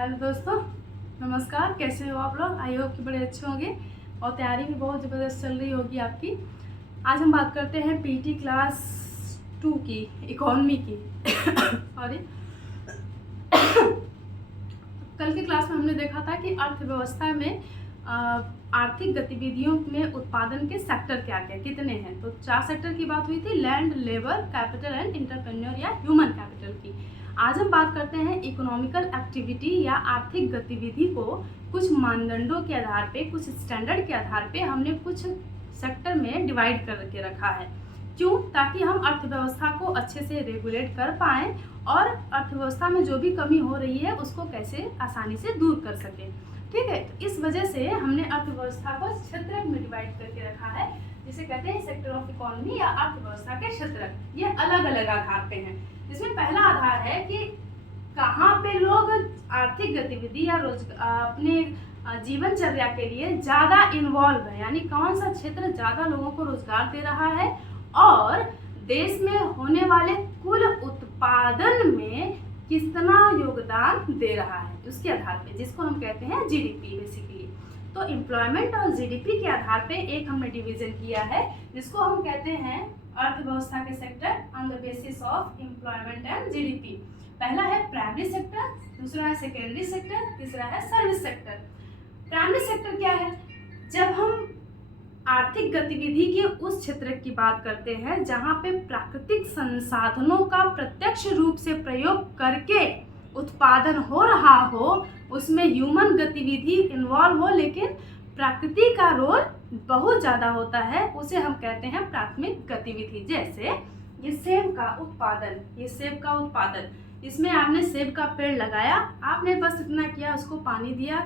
Hello दोस्तों, नमस्कार। कैसे हो आप लोग? आई होप कि बड़े अच्छे होंगे और तैयारी भी बहुत ज़बरदस्त चल रही होगी आपकी। आज हम बात करते हैं पीटी क्लास 2 की, इकोनॉमी की। सॉरी। कल की क्लास में हमने देखा था कि अर्थव्यवस्था में आर्थिक गतिविधियों में उत्पादन के सेक्टर क्या क्या कितने हैं। तो 4 सेक्टर की बात हुई थी, land, labour, capital and entrepreneur या ह्यूमन कैपिटल की। आज हम बात करते हैं इकोनॉमिकल एक्टिविटी या आर्थिक गतिविधि को कुछ मानदंडों के आधार पे, कुछ स्टैंडर्ड के आधार पे हमने कुछ सेक्टर में डिवाइड करके रखा है। क्यों? ताकि हम अर्थव्यवस्था को अच्छे से रेगुलेट कर पाएँ और अर्थव्यवस्था में जो भी कमी हो रही है उसको कैसे आसानी से दूर कर सकें। ठीक है, तो इस वजह से हमने अर्थव्यवस्था को क्षेत्र में डिवाइड करके रखा है, जिसे कहते हैं सेक्टर ऑफ इकोनॉमी या अर्थव्यवस्था के क्षेत्र। ये अलग अलग आधार पे हैं। इसमें पहला आधार है कि कहाँ पे लोग आर्थिक गतिविधि या अपने जीवनचर्या के लिए ज़्यादा इन्वॉल्व है, यानी कौन सा क्षेत्र ज़्यादा लोगों को रोजगार दे रहा है और देश में होने वाले कुल उत्पादन में कितना योगदान दे रहा है, उसके आधार पे, जिसको हम कहते हैं जीडीपी बेसिकली। तो एम्प्लॉयमेंट और जीडीपी के आधार पे एक हमने डिवीजन किया है, जिसको हम कहते हैं अर्थव्यवस्था के sector on the basis of employment and GDP. पहला है प्राइमरी सेक्टर, दूसरा है सेकेंडरी सेक्टर, तीसरा है सर्विस सेक्टर। प्राइमरी सेक्टर क्या है? जब हम आर्थिक गतिविधि के उस क्षेत्र की बात करते हैं जहां पे प्राकृतिक संसाधनों का प्रत्यक्ष रूप से प्रयोग करके उत्पादन हो रहा हो, उसमें ह्यूमन गतिविधि इन्वॉल्व हो लेकिन प्रकृति का रोल बहुत ज़्यादा होता है, उसे हम कहते हैं प्राथमिक गतिविधि। जैसे ये सेब का उत्पादन, इसमें आपने सेब का पेड़ लगाया, आपने बस इतना किया, उसको पानी दिया,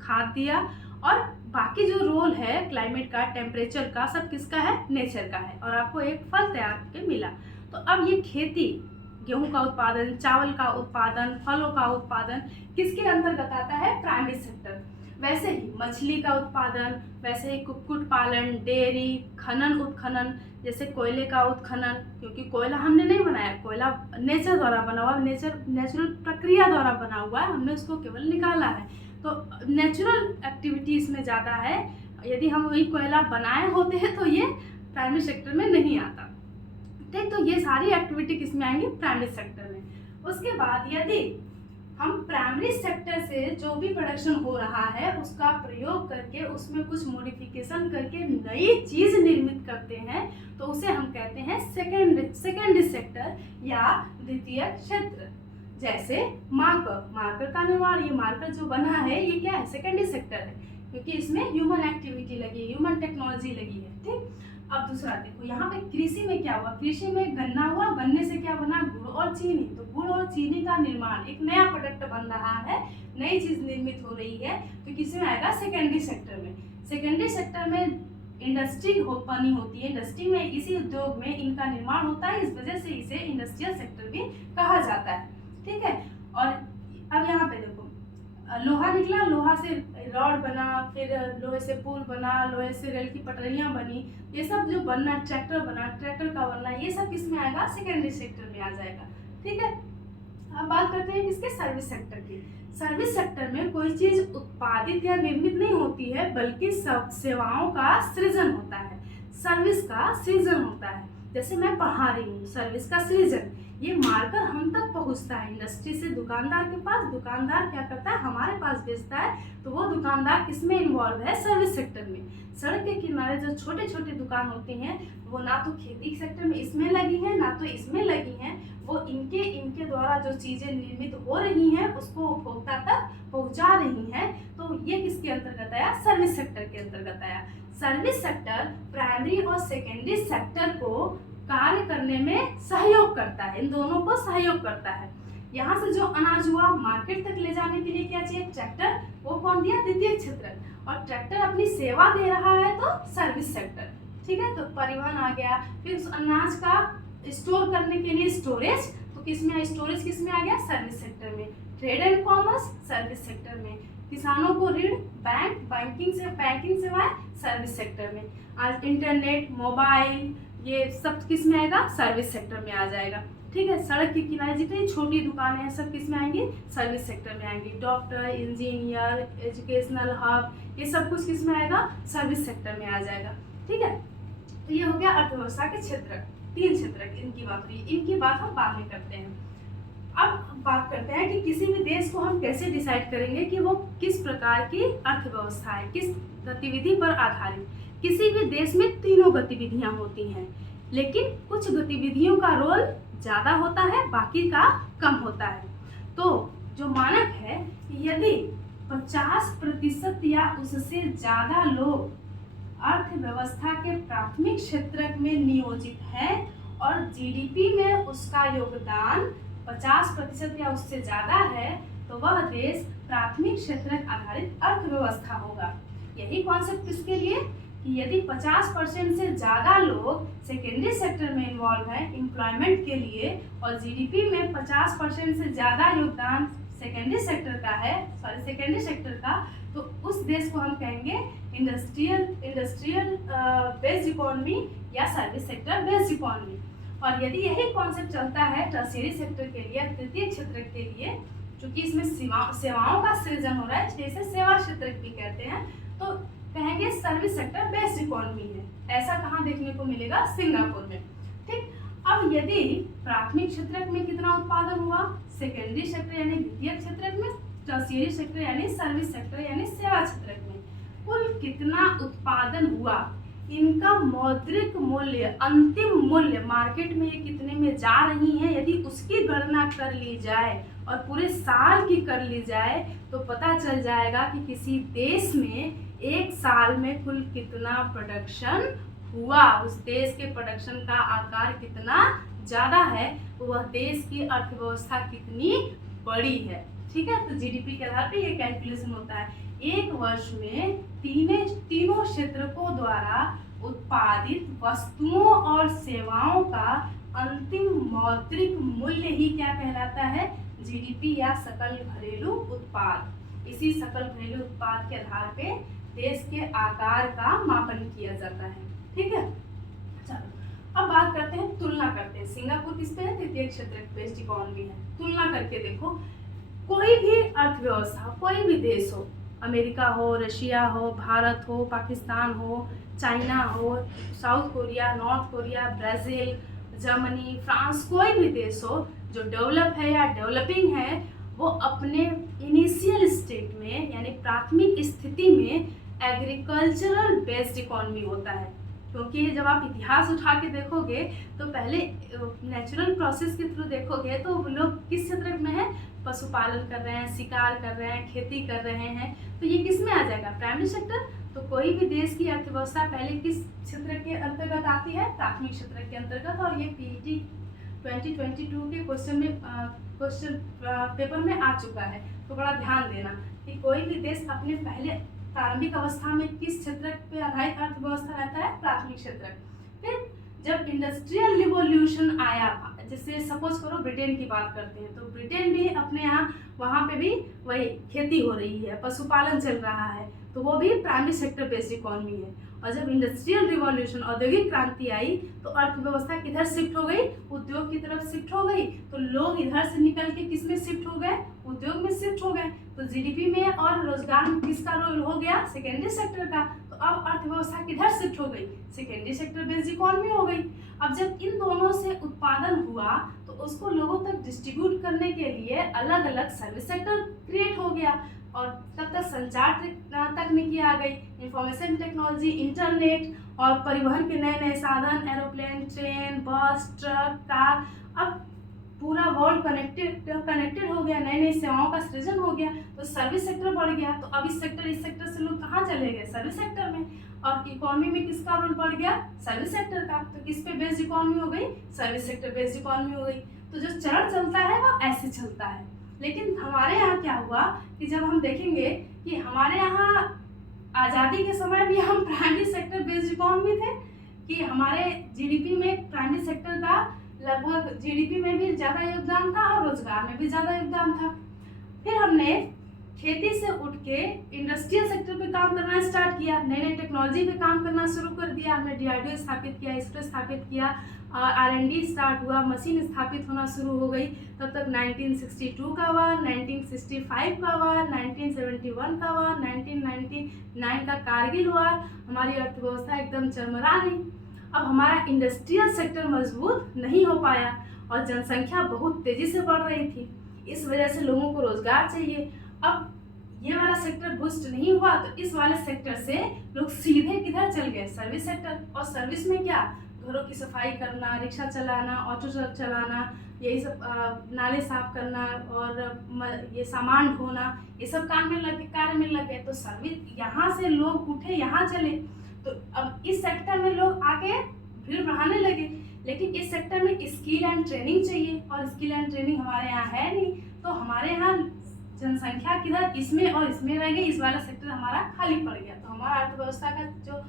खाद दिया, और बाकी जो रोल है क्लाइमेट का, टेम्परेचर का, सब किसका है? नेचर का है, और आपको एक फल तैयार करके मिला। तो अब ये खेती, गेहूं का उत्पादन, चावल का उत्पादन, फलों का उत्पादन किसके अंतर्गत आता है? Primary sector. वैसे ही मछली का उत्पादन, वैसे ही कुक्कुट पालन, डेयरी, खनन उत्खनन, जैसे कोयले का उत्खनन, क्योंकि कोयला हमने नहीं बनाया, कोयला नेचर द्वारा बना हुआ, नेचुरल प्रक्रिया द्वारा बना हुआ है, हमने उसको केवल निकाला है। तो नेचुरल एक्टिविटी इसमें ज़्यादा है। यदि हम वही कोयला बनाए होते हैं तो ये प्राइमरी सेक्टर में नहीं आता। ठीक, तो ये सारी एक्टिविटी किस में आएंगी? प्राइमरी सेक्टर में। उसके बाद यदि हम प्राइमरी सेक्टर से जो भी प्रोडक्शन हो रहा है उसका प्रयोग करके उसमें कुछ मॉडिफिकेशन करके नई चीज निर्मित करते हैं तो उसे हम कहते हैं सेकेंडरी सेक्टर या द्वितीय क्षेत्र। जैसे मार्कर का निर्माण, ये मार्कर जो बना है ये क्या है? सेकेंडरी सेक्टर है, क्योंकि इसमें ह्यूमन एक्टिविटी लगी है, ह्यूमन टेक्नोलॉजी लगी है। ठीक, अब दूसरा देखो, यहाँ पे कृषि में क्या हुआ? कृषि में गन्ना हुआ, गन्ने से क्या बना? गुड़ और चीनी। तो गुड़ और चीनी का निर्माण, एक नया प्रोडक्ट बन रहा है, नई चीज निर्मित हो रही है, तो किसमें आएगा? सेकेंडरी सेक्टर में। सेकेंडरी सेक्टर में इंडस्ट्री बनी होती है, इंडस्ट्री में, इसी उद्योग में इनका निर्माण होता है, इस वजह से इसे इंडस्ट्रियल सेक्टर भी कहा जाता है। ठीक है, और अब यहाँ पे देखो, लोहा निकला, लोहा से रॉड बना, फिर लोहे से पुल बना, लोहे से रेल की पटरियां बनी, ये सब जो बनना, ट्रैक्टर बना, ट्रैक्टर का बनना, ये सब किस में आएगा? सेकेंडरी सेक्टर में आ जाएगा। ठीक है, अब बात करते हैं किसके? सर्विस सेक्टर की। सर्विस सेक्टर में कोई चीज उत्पादित या निर्मित नहीं होती है, बल्कि सब सेवाओं का सृजन होता है, सर्विस का सृजन होता है। जैसे मैं पढ़ा रही हूँ, सर्विस का सृजन, ये मार्कर हम तक पहुँचता है इंडस्ट्री से दुकानदार के पास, दुकानदार क्या करता है? हमारे पास बेचता है, तो वो दुकानदार किसमें इन्वॉल्व है? सर्विस सेक्टर में। सड़क के किनारे जो छोटे छोटे दुकान होती हैं वो ना तो खेती सेक्टर में इसमें लगी हैं, ना तो इसमें लगी हैं, वो इनके द्वारा जो चीज़ें निर्मित हो रही हैं उसको उपभोक्ता तक पहुंचा रही हैं, तो ये किसके अंतर्गत आया? सर्विस सेक्टर के अंतर्गत आया। सर्विस सेक्टर प्राइमरी और सेकेंडरी सेक्टर को कार्य करने में सहयोग करता है, इन दोनों को सहयोग करता है। यहाँ से जो अनाज हुआ मार्केट तक ले जाने के लिए क्या चाहिए? ट्रैक्टर, वो कौन दिया? द्वितीय क्षेत्र। और ट्रैक्टर अपनी सेवा दे रहा है तो सर्विस सेक्टर। ठीक है, तो परिवहन आ गया, फिर उस अनाज का स्टोर करने के लिए स्टोरेज, तो किसमें? स्टोरेज किसमें आ गया? सर्विस सेक्टर में। Trade and commerce service sector में। किसानों को ऋण, बैंकिंग सेवाएं सर्विस सेक्टर में। आज इंटरनेट, मोबाइल, ये सब किस में आएगा? सर्विस सेक्टर में आ जाएगा। ठीक है। सड़क के किनारे जितनी छोटी दुकानें हैं सब किस में आएंगी, सर्विस सेक्टर में आएंगी। डॉक्टर, इंजीनियर, एजुकेशनल हब, ये सब कुछ किस में आएगा, सर्विस सेक्टर में आ जाएगा। ठीक है, तो ये हो गया अर्थव्यवस्था के क्षेत्र, 3 क्षेत्र इनकी बात हुई। इनकी बात हम बाद में करते हैं। अब बात करते हैं कि किसी भी देश को हम कैसे डिसाइड करेंगे कि वो किस प्रकार की अर्थव्यवस्था है, किस गतिविधि पर आधारित। किसी भी देश में तीनों गतिविधियां होती हैं, लेकिन कुछ गतिविधियों का रोल ज़्यादा होता है, बाकी का कम होता है। तो जो मानक है, यदि 50% या उससे ज़्यादा लोग अर्थव्यवस्था के प्राथमिक क्षेत्र में नियोजित हैं और जीडीपी में उसका योगदान 50% या उससे ज़्यादा है, तो वह देश प्राथमिक क्षेत्र आधारित अर्थव्यवस्था होगा। यही कॉन्सेप्ट किसके लिए, कि यदि 50% से ज़्यादा लोग सेकेंडरी सेक्टर में इन्वॉल्व हैं एम्प्लॉयमेंट के लिए, और जीडीपी में 50% से ज़्यादा योगदान सेकेंडरी सेक्टर का, तो उस देश को हम कहेंगे इंडस्ट्रियल बेस्ड इकोनॉमी या सर्विस सेक्टर बेस्ड इकोनॉमी। और यदि यही कॉन्सेप्ट चलता है टर्शियरी सेक्टर के लिए, तृतीय क्षेत्र के लिए, क्योंकि इसमें सेवाओं का सृजन हो रहा है, जैसे सेवा क्षेत्र भी कहते हैं, तो कहेंगे सर्विस सेक्टर बेस्ड इकोनॉमी है। ऐसा कहाँ देखने को मिलेगा, सिंगापुर में। ठीक, अब यदि प्राथमिक क्षेत्र में कितना उत्पादन हुआ, सेकेंडरी सेक्टर यानी द्वितीय क्षेत्र में, टर्शियरी सेक्टर यानी सर्विस सेक्टर यानी सेवा क्षेत्र में कुल कितना उत्पादन हुआ, इनका मौद्रिक मूल्य, अंतिम मूल्य मार्केट में ये कितने में जा रही हैं, यदि उसकी गणना कर ली जाए और पूरे साल की कर ली जाए, तो पता चल जाएगा कि किसी देश में एक साल में कुल कितना प्रोडक्शन हुआ, उस देश के प्रोडक्शन का आकार कितना ज़्यादा है, वह देश की अर्थव्यवस्था कितनी बड़ी है। ठीक है, तो जीडीपी के आधार पे ये कैलकुलेशन होता है। एक वर्ष में तीनों क्षेत्रकों द्वारा उत्पादित वस्तुओं और सेवाओं का अंतिम मौद्रिक मूल्य ही क्या कहलाता है, जीडीपी या सकल घरेलू उत्पाद। इसी सकल घरेलू उत्पाद के आधार पे देश के आकार का मापन किया जाता है। ठीक है, चलो अब बात करते हैं, तुलना करते हैं। सिंगापुर किस पे है, तृतीय क्षेत्र बेस्ड इकोनॉमी है। तुलना करके देखो, कोई भी अर्थव्यवस्था, कोई भी देश हो, अमेरिका हो, रशिया हो, भारत हो, पाकिस्तान हो, चाइना हो, south Korea, north Korea, Brazil, Germany, France, कोई भी देश हो जो डेवलप है या डेवलपिंग है, वो अपने इनिशियल स्टेट में यानी प्राथमिक स्थिति में एग्रीकल्चरल बेस्ड इकोनॉमी होता है। क्योंकि जब आप इतिहास उठा के देखोगे तो पहले नेचुरल प्रोसेस के थ्रू देखोगे तो लोग किस क्षेत्र में है, पशुपालन कर रहे हैं, शिकार कर रहे हैं, खेती कर रहे हैं, तो ये किस में आ जाएगा, प्राइमरी सेक्टर। तो कोई भी देश की अर्थव्यवस्था पहले किस क्षेत्र के अंतर्गत आती है, प्राथमिक क्षेत्र के अंतर्गत। और ये पीईटी 2022 के क्वेश्चन पेपर में आ चुका है, तो बड़ा ध्यान देना कि कोई भी देश अपने पहले प्रारंभिक अवस्था में किस क्षेत्र पे आधारित अर्थव्यवस्था रहता है, प्राथमिक क्षेत्र। फिर जब इंडस्ट्रियल रिवॉल्यूशन आया, जैसे सपोज करो ब्रिटेन की बात करते हैं, तो ब्रिटेन भी अपने यहाँ वहाँ पे भी वही खेती हो रही है, पशुपालन चल रहा है, तो वो भी प्राइमरी सेक्टर बेस्ड इकोनॉमी है। और जब इंडस्ट्रियल रिवॉल्यूशन, औद्योगिक क्रांति आई, तो अर्थव्यवस्था किधर शिफ्ट हो गई, उद्योग की तरफ शिफ्ट हो गई। तो लोग इधर से निकल के किस में शिफ्ट हो गए, उद्योग में शिफ्ट हो गए। तो जीडीपी में और रोजगार में किसका रोल हो गया, सेकेंडरी सेक्टर का। तो अब अर्थव्यवस्था किधर शिफ्ट हो गई, सेकेंडरी सेक्टर बेस्ड इकोनॉमी हो गई। अब जब इन दोनों से उत्पादन हुआ तो उसको लोगों तक डिस्ट्रीब्यूट करने के लिए अलग अलग सर्विस सेक्टर क्रिएट हो गया। और तब तक संचार तकनीकी आ गई, इंफॉर्मेशन टेक्नोलॉजी, इंटरनेट और परिवहन के नए नए साधन, एरोप्लेन, ट्रेन, बस, ट्रक, कार। अब पूरा वर्ल्ड कनेक्टेड हो गया, नई नई सेवाओं का सृजन हो गया, तो सर्विस सेक्टर बढ़ गया। तो अब इस सेक्टर से लोग कहाँ चले गए, सर्विस सेक्टर में। और इकोनॉमी में किसका रोल बढ़ गया, सर्विस सेक्टर का। तो किस पे बेस्ड इकोनॉमी हो गई, सर्विस सेक्टर बेस्ड इकोनॉमी हो गई। तो जो चरण चलता है वो ऐसे चलता है। लेकिन हमारे यहाँ क्या हुआ कि जब हम देखेंगे कि हमारे यहाँ आज़ादी के समय भी हम प्राइमरी सेक्टर बेस्ड इकोनॉमी थे, कि हमारे जीडीपी में प्राइमरी सेक्टर का लगभग जीडीपी में भी ज़्यादा योगदान था और रोजगार में भी ज़्यादा योगदान था। फिर हमने खेती से उठ के इंडस्ट्रियल सेक्टर पे काम करना स्टार्ट किया, नई नई टेक्नोलॉजी पे काम करना शुरू कर दिया। हमने डीआरडीओ स्थापित किया, इसरो स्थापित किया, R&D स्टार्ट हुआ, मशीन स्थापित होना शुरू हो गई, तब तक 1962 का हुआ, 1965 का हुआ, 1971 का हुआ, 1999 का कारगिल हुआ, हमारी अर्थव्यवस्था एकदम चरमरा गई। अब हमारा इंडस्ट्रियल सेक्टर मजबूत नहीं हो पाया और जनसंख्या बहुत तेजी से बढ़ रही थी। इस वजह से लोगों को रोजगार चाहिए। अब ये वाला सेक्टर बूस्ट नहीं हुआ तो इस वाले सेक्टर से लोग सीधे किधर चल गए, सर्विस सेक्टर। और सर्विस में क्या, घरों की सफाई करना, रिक्शा चलाना, ऑटो ट्रक चलाना, यही सब, नाले साफ करना और ये सामान ढोना, ये सब कार्य में लग गए। तो सर्विस, यहाँ से लोग उठे यहाँ चले, तो अब इस सेक्टर में लोग आके भीड़ बढ़ाने लगे। लेकिन इस सेक्टर में स्किल एंड ट्रेनिंग चाहिए और स्किल एंड ट्रेनिंग हमारे यहाँ है नहीं, तो हमारे यहाँ जनसंख्या किधर, इसमें और इसमें रह गई, इस वाला सेक्टर हमारा खाली पड़ गया। तो हमारा अर्थव्यवस्था का जो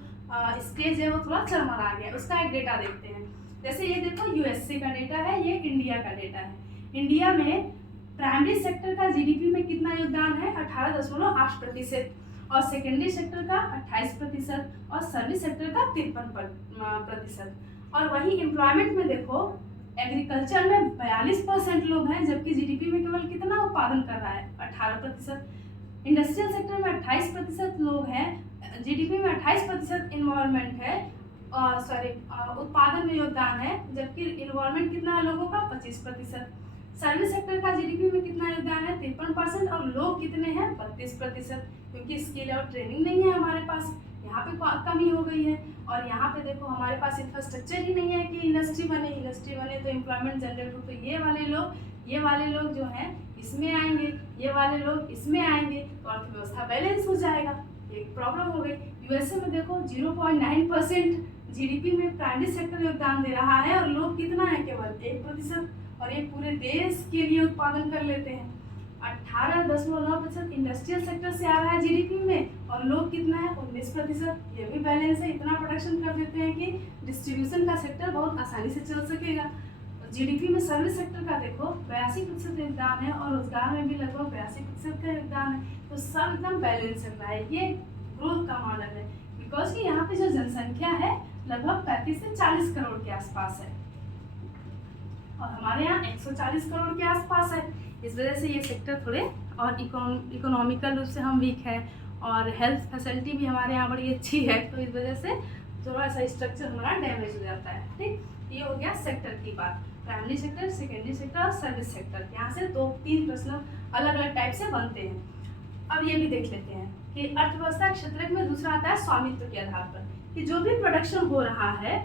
स्टेज है वो थोड़ा चरमरा गया। उसका एक डेटा देखते हैं। जैसे ये देखो, यूएसए का डेटा है, ये इंडिया का डेटा है। इंडिया में प्राइमरी सेक्टर का जीडीपी में कितना योगदान है, 18.8%, और सेकेंडरी सेक्टर का 28% और सर्विस सेक्टर का 53%। और वही एम्प्लॉयमेंट में देखो, एग्रीकल्चर में 42% लोग हैं, जबकि जीडीपी में केवल कितना उत्पादन कर रहा है, 18%। इंडस्ट्रियल सेक्टर में 28% लोग हैं, जीडीपी में 28% इन्वॉल्वमेंट है, उत्पादन में योगदान है, जबकि इन्वॉल्वमेंट कितना है लोगों का, 25%। सर्विस सेक्टर का जीडीपी में कितना योगदान है, 53%, और लोग कितने हैं, 32%, क्योंकि स्किल और ट्रेनिंग नहीं है हमारे पास, यहाँ पे कमी हो गई है। और यहाँ पे देखो, हमारे पास इंफ्रास्ट्रक्चर ही नहीं है कि इंडस्ट्री बने तो एम्प्लॉयमेंट जनरेट हो। तो ये वाले लोग जो हैं इसमें आएंगे, ये वाले लोग इसमें आएंगे, तो अर्थव्यवस्था बैलेंस हो जाएगा। एक प्रॉब्लम हो गई। यूएसए में देखो 0.9% जीडीपी में प्राइमरी सेक्टर योगदान दे रहा है, और लोग कितना है, केवल 1%, और ये पूरे देश के लिए उत्पादन कर लेते हैं। 18.9% इंडस्ट्रियल सेक्टर से आ रहा है जीडीपी में, और लोग कितना है, 19%। ये भी बैलेंस है, इतना प्रोडक्शन कर देते हैं कि डिस्ट्रीब्यूशन का सेक्टर बहुत आसानी से चल सकेगा। जीडीपी में सर्विस सेक्टर का देखो 82% योगदान है, और रोजगार में भी लगभग 82% का योगदान है। तो सब एकदम बैलेंस चल रहा है। ये ग्रोथ का मॉडल है, बिकॉज कि यहाँ पे जो जनसंख्या है लगभग 35 से 40 करोड़ के आसपास है, और हमारे यहाँ 140 करोड़ के आसपास है। इस वजह से ये सेक्टर थोड़े और इकोनॉमिकल रूप से हम वीक हैं, और हेल्थ फैसिलिटी भी हमारे यहाँ बड़ी अच्छी है, तो इस वजह से थोड़ा सा स्ट्रक्चर हमारा डैमेज हो जाता है। ठीक, ये हो गया सेक्टर की बात, प्राइमरी सेक्टर, सेकेंडरी सेक्टर और सर्विस सेक्टर। यहाँ से 2-3 प्रश्न अलग अलग टाइप से बनते हैं। अब ये भी देख लेते हैं कि अर्थव्यवस्था क्षेत्र में दूसरा आता है स्वामित्व के आधार पर, कि जो भी प्रोडक्शन हो रहा है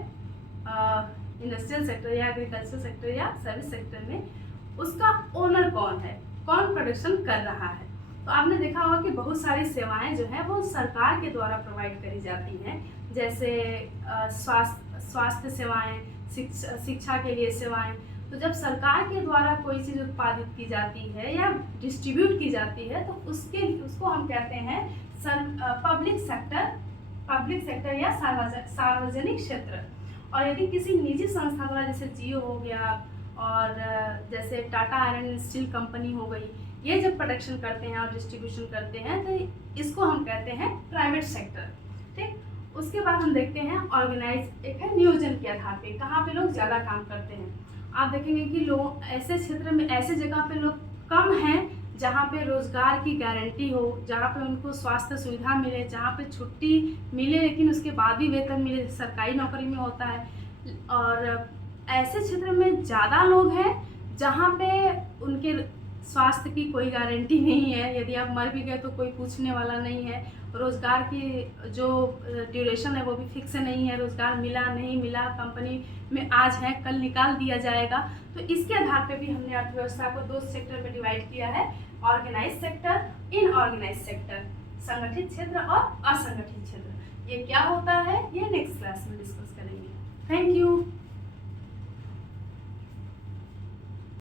इंडस्ट्रियल सेक्टर या एग्रीकल्चर सेक्टर या सर्विस सेक्टर में, उसका ओनर कौन है, कौन प्रोडक्शन कर रहा है। तो आपने देखा होगा कि बहुत सारी सेवाएं जो है वो सरकार के द्वारा प्रोवाइड करी जाती हैं, जैसे स्वास्थ्य सेवाएं, शिक्षा के लिए सेवाएं। तो जब सरकार के द्वारा कोई चीज़ उत्पादित की जाती है या डिस्ट्रीब्यूट की जाती है, तो उसको हम कहते हैं पब्लिक सेक्टर या सार्वजनिक क्षेत्र। और यदि किसी निजी संस्था द्वारा, जैसे जियो हो गया और जैसे Tata iron and steel company हो गई, ये जब प्रोडक्शन करते हैं और डिस्ट्रीब्यूशन करते हैं, तो इसको हम कहते हैं प्राइवेट सेक्टर। ठीक, उसके बाद हम देखते हैं ऑर्गेनाइज, एक है नियोजन के आधार पे, कहाँ पे लोग ज़्यादा काम करते हैं। आप देखेंगे कि लोग ऐसे क्षेत्र में, ऐसे जगह पे लोग कम हैं जहाँ पे रोज़गार की गारंटी हो, जहाँ पे उनको स्वास्थ्य सुविधा मिले, जहाँ पे छुट्टी मिले लेकिन उसके बाद भी वेतन मिले, सरकारी नौकरी में होता है। और ऐसे क्षेत्र में ज़्यादा लोग हैं जहाँ पे उनके स्वास्थ्य की कोई गारंटी नहीं है, यदि आप मर भी गए तो कोई पूछने वाला नहीं है, रोज़गार की जो ड्यूरेशन है वो भी फिक्स नहीं है, रोज़गार मिला नहीं मिला, कंपनी में आज है कल निकाल दिया जाएगा। तो इसके आधार पे भी हमने अर्थव्यवस्था को 2 सेक्टर में डिवाइड किया है, ऑर्गेनाइज सेक्टर, इनऑर्गेनाइज सेक्टर, संगठित क्षेत्र और असंगठित क्षेत्र। ये क्या होता है, ये नेक्स्ट क्लास में डिस्कस करेंगे। Thank you.